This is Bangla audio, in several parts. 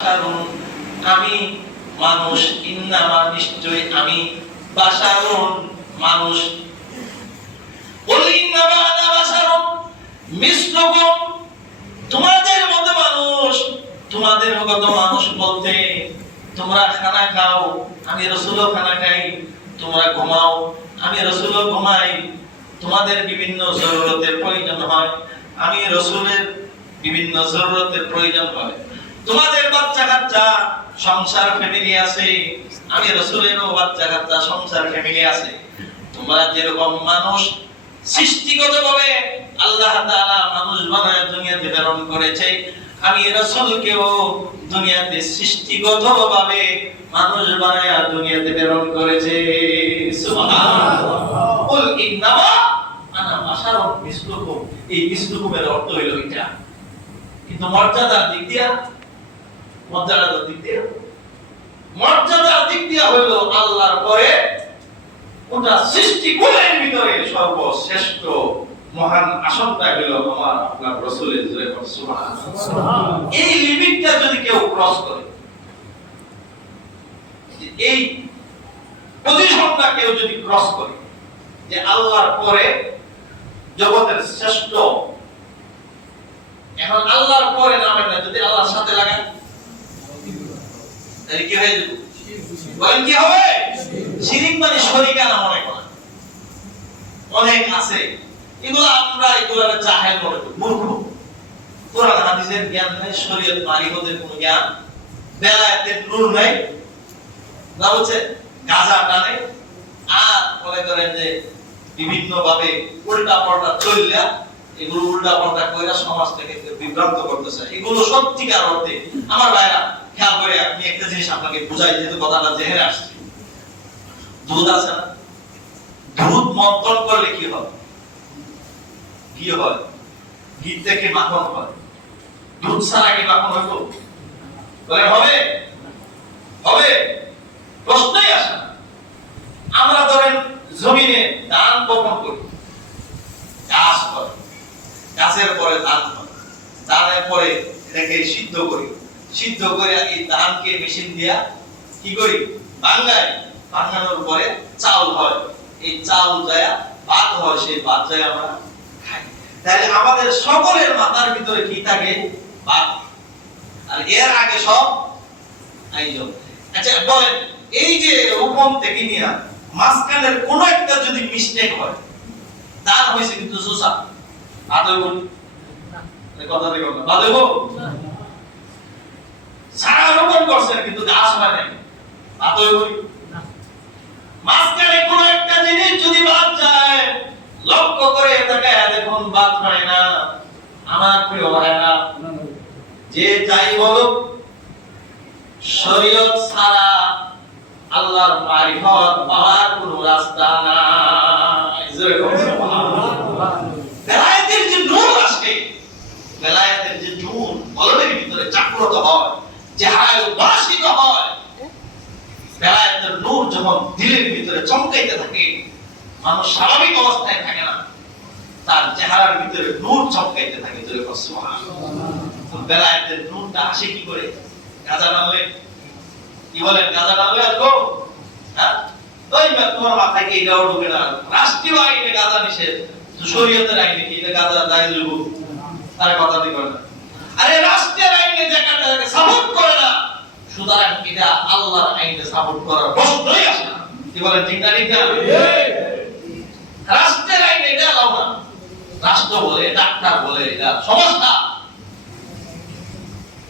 কারণ আমি মানুষ, ইন্নামা নিশ্চয় আমি বাশারুন মানুষ। কুল ইন্নামা আনা বাশারুন মিসলুকুম, তোমাদের মতো মানুষ। তোমাদের মতো মানুষ বলতে তোমরা খানা খাও, আমি রাসূলও খানা খাই। তোমরা ঘুমাও, আমি রাসূলও ঘুমাই। তোমাদের বিভিন্ন জরুরতের প্রয়োজন হয়, আমি রাসূলের বিভিন্ন জরুরতের প্রয়োজন হয়। তোমাদের বাচ্চা কাচ্চা সংসার ফ্যামিলি আছে, আমি রাসূলেরও বাচ্চা কাচ্চা সংসার ফ্যামিলি আছে। তোমরা যেরকম মানুষ সৃষ্টিগতভাবে আল্লাহ তাআলা মানুষ বানায় দুনিয়াতে প্রেরণ করেছে, আমি রাসূলকেও দুনিয়াতে সৃষ্টিগতভাবে মানুষ বানায় দুনিয়াতে প্রেরণ করেছে। সুবহানাল্লাহ। কুল ইন্নামা আনা বাশারুন মিসলুকুম, এই মিসলুকুমের অর্থ হলো এটা। কিন্তু মর্যাদার দিক দিয়া, মর্যাদার দিক দিয়া হইল আল্লাহর পরে ওটা সৃষ্টি কুলের ভিতরে সর্বশ্রেষ্ঠ মহান আসনটা হইল আমার আপনার রাসূলের। সুবহানাল্লাহ। এই লিমিটটা যদি কেউ ক্রস করে, এই পজিশনটা কেউ যদি ক্রস করে যে আল্লাহর পরে জগতের শ্রেষ্ঠ, এখন আল্লাহর পরে নামে না, যদি আল্লাহর সাথে লাগান তাহলে কি হয়ে যাবে? বলেন কি হবে? শিরিক মানে শরীকানা মনে করা। অনেক আছে এগুলো, আমরা এগুলোর জাহেল মনে করি, মূর্খ। কোরআন হাদিসের জ্ঞান নেই, শরীয়ত মালিকদের কোনো জ্ঞান, বেলায়েতের নূর নাই, না বলছে গাজা টানে আর মনে করেন যে বিভিন্ন ভাবে উল্টা পাল্টা চললা, এগুলো উল্টা পাল্টা কইরা সমাজ থেকে বিভ্রান্ত করতেছে। এগুলো সত্যিকার অর্থে আমার ভাইরা খেয়াল করে আমি একটা জিনিস আপনাকে বুঝাই, যেহেতু কথাটা জেহেরে আসছে। দুধ আছে না, দুধ মন্থন করলে কি হয়? কি হয়? ঘি থেকে মাখন হয়। দুধ ছাড়া কি মাখন হইব? বলে হবে? হবে? প্রশ্নই আসে না। আমরা ধরেন জমিনে ধান বপন করি, গাছ হয়, গাছের পরে ধান হয়, ধানের পরে এটাকে সিদ্ধ করি, সিদ্ধ করে এই ধানকে মেশিন দিয়া কি করি? ভাঙাই, ভাঙানোর পরে চাল হয়, এই চাল যায় ভাত হয়, সেই ভাত যায় আমরা খাই। তাহলে আমাদের সকলের মাথার ভিতরে কি থাকে? ভাত। আর এর আগে সব আয়োজন। আচ্ছা বলেন, এই যে রূপম থেকে নিয়ে মাঝখানের কোন একটা যদি মিস্টেক হয়, তার হয়েছে কিন্তু জোসা, ভাত হইব না? কথা দেখো না, ভাত হইব? সারা রোপণ করছেন কিন্তু গাছ হয় নাই, ভাত হইব না? মাঝখানে কোন একটা জিনিস যদি বাদ যায়, লক্ষ্য করে তাকায় দেখুন বাদ হয় না। আমার প্রিয় ভাইরা, যে যাই বলুক, শরীয়ত ছাড়া আল্লাহর মারিফত পাওয়ার কোনো রাস্তা নাই। বেলায়েতের যে নূর আসে, বেলায়েতের যে নূর কলমের ভিতরে জাগ্রত হয়, চেহারায় উদ্ভাসিত হয়, বেলায়েতের নূর যখন দিলের ভিতরে চমকাইতে থাকে, মানুষ স্বাভাবিক অবস্থায় থাকে না, তার চেহারার ভিতরে নূর চমকাইতে থাকে। সুবহানাল্লাহ। বেলায়েতের নূরটা আসে কি করে? গাজা টানলে, কি বলেন, গাজা টানলে আসবো? হ্যাঁ, ওই তোমার মাথায় কি এটাও ঢুকে না? রাষ্ট্রীয় আইনে গাজা নিষেধ, শরীয়তের আইনে কি এটা গাজা জায়েজ হইব? তার কথা দি করে না। আরে রাষ্ট্রের আইনে জাকাতটাকে সাপোর্ট করে না, সুতরাং এটা আল্লাহর আইনে সাপোর্ট করার প্রশ্নই আসে না। কি বলেন, ঠিক না? ঠিক না? রাষ্ট্রের আইনে এটা লাও না, রাষ্ট্র বলে, ডাক্তার বলে এটা সমস্যা,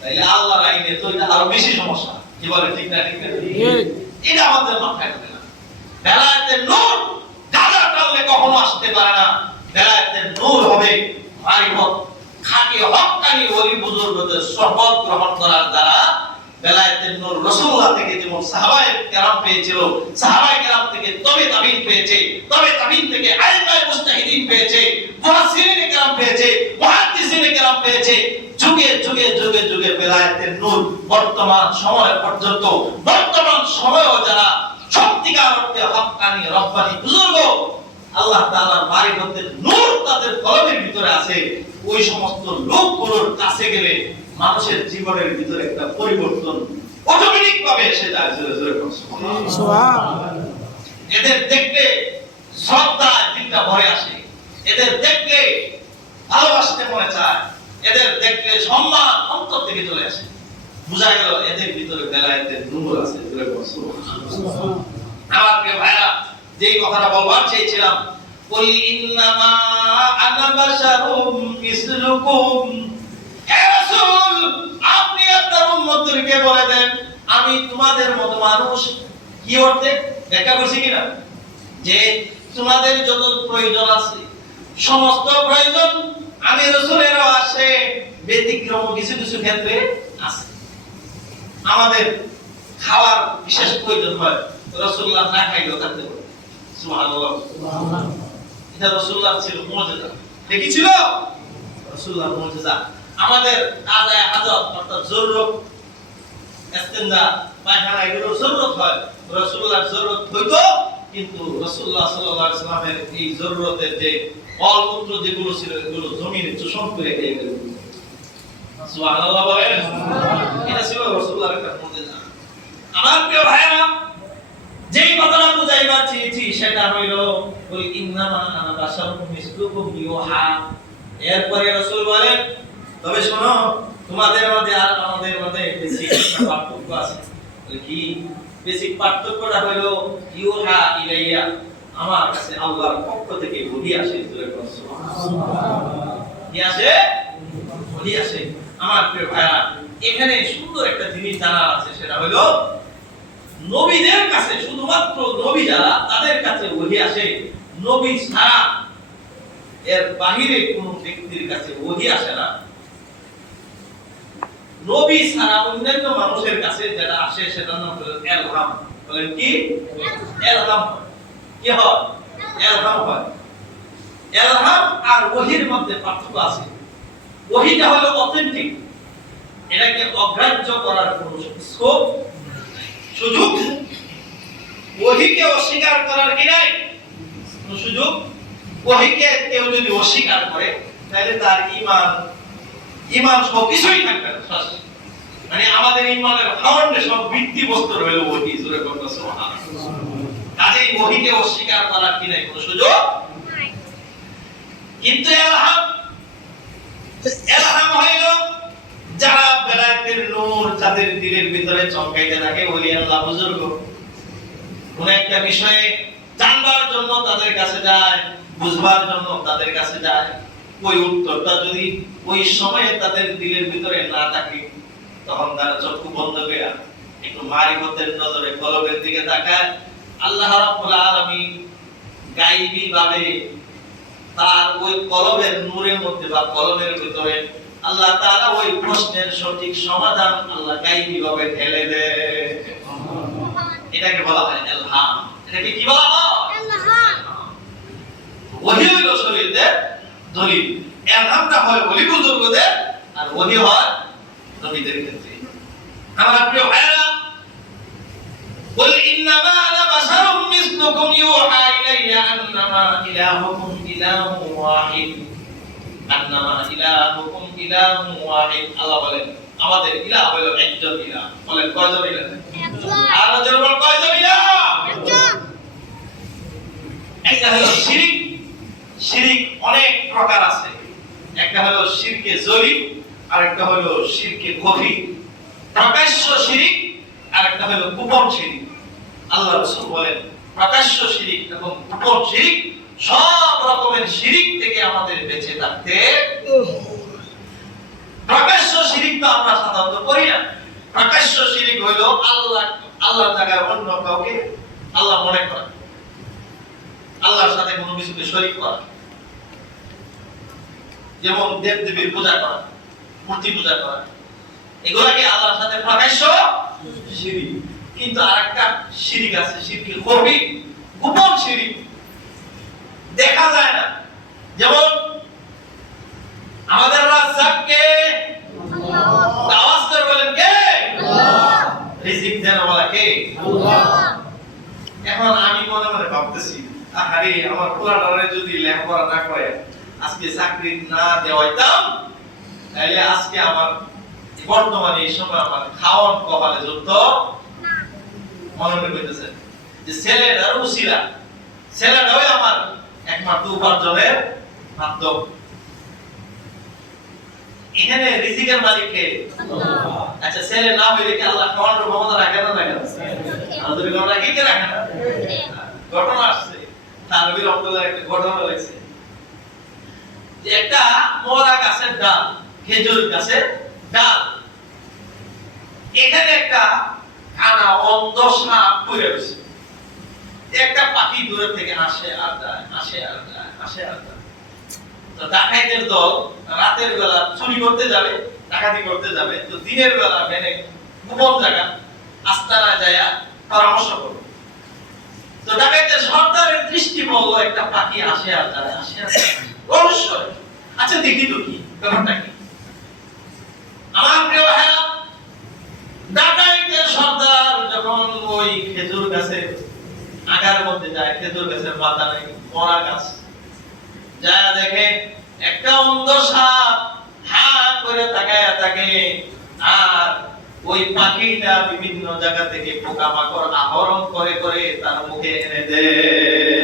তাইলে আল্লাহর আইনে তো এটা আরো বেশি সমস্যা। কি বলে, ঠিক না? ঠিক না? এটা আমাদের মাথায় ঢোকে না। বেলায়েতের নূর গাজা টানলে কখনো আসতে পারে না। বেলায়েতের নূর হবে মারিফত, খাঁটি হক্কানি ওলি বুজুর্গদের শপথ গ্রহণ করার দ্বারা। বেলায়েতের নূর রাসূলুল্লাহ থেকে যেমন সাহাবায়ে কেরাম পেয়েছিল, সাহাবায়ে কেরাম থেকে তবে তাবিন পেয়েছে, তবে তাবিন থেকে আইমায়ে মুজতাহিদিন পেয়েছে, মুফাসসিরিনে কেরাম পেয়েছে, মুহাদ্দিসিনে কেরাম পেয়েছে। যুগে যুগে যুগে যুগে বেলায়েতের নূর বর্তমান সময় পর্যন্ত, বর্তমান সময়েও যারা সত্যিকার অর্থে হক্কানি রব্বানি বুজুর্গ, আল্লাহ তাআলার মারিফতের নূর তাদের কলমের ভিতরে আছে, ওই সমস্ত লোকগুলোর কাছে গেলে মানুষের জীবনের ভিতরে একটা পরিবর্তন অটোমেটিক ভাবে এসে যায়। জোরে জোরে এদের দেখলে শ্রদ্ধা দিকটা ভরে আসে, এদের দেখলে ভালোবাসতে মনে চায়, এদের দেখলে সম্মান অন্তর থেকে চলে আসে। বুঝা গেল এদের ভিতরে বেলায়েতের নূর আছে। জোরে আমার প্রিয় ভাইরা, যেই কথাটা বলবার চেয়েছিলাম, কুল ইন্নামা আনা বাশারুম মিসলুকুম, হে রাসূল আপনি আপনার উম্মতদেরকে বলে দেন আমি তোমাদের মতো মানুষ। কি অর্থে ব্যাখ্যা করছি কিনা, যে তোমাদের যত প্রয়োজন আছে সমস্ত প্রয়োজন আমি রাসূলেরও আছে, ব্যতিক্রম কিছু কিছু ক্ষেত্রে আছে। আমাদের খাওয়ার বিশেষ প্রয়োজন হয়, রাসূলুল্লাহ না খাইলেও থাকতে পারে। সুবহানাল্লাহ, এটা রাসূলুল্লাহ ছিল মুজিজা। দেখেছিল রাসূলুল্লাহ মুজিজা। আমাদের কাজায়ে হাজত অর্থাৎ জরুরত, ইস্তেনজা, পায়খানা এগুলো জরুরত হয়, রাসূলুল্লাহর জরুরত হইতো, কিন্তু রাসূলুল্লাহ সাল্লাল্লাহু আলাইহি সাল্লামের এই জরুরতের যে অলমূত্র যেগুলো ছিল এগুলো জমিনে চোষণ করে খেয়ে ফেলত। সুবহানাল্লাহ বলেন, এটা ছিল রাসূলুল্লাহর একটা মুজিজা। আমার প্রিয় ভাইরা, যেই কথাটা বুঝাইবার চেয়েছি সেটা হইল কুল ইন্নামা আনা বাশারুম মিসলুকুম ইউহা। এরপরে রাসূল বলেন তবে শোনো তোমাদের মধ্যে আর আমাদের মধ্যে বেসিক পার্থক্য আছে। কি বেসিক পার্থক্যটা হইল ইউহা ইলাইয়া, আমার কাছে আল্লাহর পক্ষ থেকে ওহী আসে। কি আসে? ওহী আসে। আমার প্রিয় ভাইরা, এখানে সুন্দর একটা জিনিস জানা আছে, সেটা হলো নবীদের কাছে শুধুমাত্র নবী যারা তাদের কাছে ওহী আসে, নবী ছাড়া এর বাহিরে কোন ব্যক্তির কাছে ওহী আসে না। নবী ছাড়া অন্যান্য মানুষের কাছে যেটা আসে সেটার নাম হলো ইলহাম। বলেন কি? ইলহাম। কি হয়? ইলহাম হয়। ইলহাম আর ওহীর মধ্যে পার্থক্য আছে। ওহীটা হলো অথেন্টিক, এটাকে অগ্রাহ্য করার কোনো স্কোপ সুযোগ, ওহীকে অস্বীকার করার কি নাই কোনো সুযোগ। ওহীকে কেউ যদি অস্বীকার করে তাহলে তার ঈমান সব কিছুই থাকবে না। মানে আমাদের ঈমানের ফাউন্ডেশন ভিত্তিবস্তু হলো ওহী। জোরে বলুন সুবহানাল্লাহ। কাজেই ওহীকে অস্বীকার করার কি নাই কোনো সুযোগ নাই। কিন্তু ইলহাম হইল যারা বেলায়েতের নূর যাদের দিলের ভিতরে চমকাইতে থাকে, ওলি আল্লাহ বুজুর্গ কোন একটা বিষয়ে জানবার জন্য তাদের কাছে যায়, বুঝবার জন্য তাদের কাছে যায়, ওই উত্তরটা যদি ওই সময়ে তাদের দিলের ভিতরে না থাকে তখন তারা চক্ষু বন্ধ করে একটু মারিফতের নজরে কলবের দিকে তাকায়। আল্লাহ রাব্বুল আলামিন গায়বী ভাবে তার ওই কলবের নূরের মধ্যে বা কলমের ভিতরে আল্লাহ তাআলা ওই প্রশ্নের সঠিক সমাধান আল্লাহ গায়বী ভাবে ঢেলে দেয়। এটাকে বলা হয় ইলহাম। এটাকে কি বলা হয়? ইলহাম। ওহী হলো শরীয়তের দলিল, ইলহামটা হয় ওলি বুজুর্গদের, আর ওহী হয় নবীদের ক্ষেত্রে। আমার প্রিয় ভাইরা, কুল ইন্নামা আনা বাশারুম মিসলুকুম ইউহা ইলাইয়া আন্নামা ইলাহুকুম ইলাহুন ওয়াহিদ। আন্নামা ইলাহুকুম ইলাহুন ওয়াহিদ। আল্লাহ বলেন আমাদের ইলাহ হলো একজন ইলাহ। বলেন কয়জন ইলাহ? একজন। আর জোরে কয়জন ইলাহ? একজন। একটা হলো শিরক। শিরক অনেক প্রকার আছে। একটা হলো শিরকে জলি, আর একটা হলো শিরকে খফি। প্রকাশ্য শিরক আর একটা হলো গোপন শিরক। আল্লাহ রাসূল বলেন প্রকাশ্য শিরক এবং গোপন শিরক, সব রকমের শিরক থেকে আমাদের বেঁচে থাকতে। প্রকাশ্য শিরক তো আমরা সাধারণত করি না। প্রকাশ্য শিরক হলো আল্লাহর জায়গায় অন্য কাউকে আল্লাহ মনে করা, আল্লাহর সাথে কোনো কিছুকে শরীক করা, যেমন দেবদেবীর পূজা করা, মূর্তি পূজা করা, এগুলাকে আল্লাহর সাথে প্রকাশ্য শিরক। কিন্তু আরেকটা শিরক আছে, শিরকে খফি, গোপন শিরক, দেখা যায় না। যেমন আমাদের রাজ্জাক কে? আল্লাহ। আওয়াজ করে বলেন কে? আল্লাহ। রিজিক দেন ওয়ালা কে? আল্লাহ। এখন আমি মনে মনে ভাবতেছি, আরে আমার পোলাটারে যদি লেখাপড়া না করে আজকে চাকরি না দেওয়াইতাম, তাহলে আজকে আমার বর্তমানে এই সময় আমার খাওয়ান কপালে যুক্ত মনে করতেছে যে ছেলেটার উসিলা, ছেলেটাই আমার একমাত্র উপার্জনের মাধ্যম। এখানে রিজিকের মালিক কে? আচ্ছা, ছেলে না হইলে কি আল্লাহ খাওয়ানোর ক্ষমতা রাখে না? রাখে না। আমাদের ঘটনা কি কে রাখে না? ঘটনা আসছে, তানভীর রহমাতুল্লাহ একটা ঘটনা হয়েছে যে একটা মরা গাছের ডাল, খেজুর গাছের ডাল, এখানে একটা কানা অন্ধ সাপ পড়ে রয়েছে। একটা পাখি দূরে থেকে আসে আর যায়, আসে আর যায়, আসে আর যায়। তো ডাকাইতের দল রাতের বেলা চুরি করতে যাবে, ডাকাতি করতে যাবে, তো দিনের বেলা ভেনে গোপন জায়গা আস্তানা যায় পরামর্শ করবে। তো ডাকাইতের সর্দারের দৃষ্টি পড়লো একটা পাখি আসে আর যায়, আসে আর যায়। অবশ্যই আচ্ছা দেখি তো কি ব্যাপারটা কি। আমার প্রিয় ভাইরা, ডাকাইতের সর্দার যখন ওই খেজুর গাছের আগার মধ্যে যায়, খেজুর গাছের পাতা নেই, মরা গাছ, যা দেখে একটা অন্ধ সাপ হা করে তাকায়া থাকে, আর ওই পাখিটা বিভিন্ন জায়গা থেকে পোকামাকড় আহরণ করে করে তার মুখে এনে দেয়।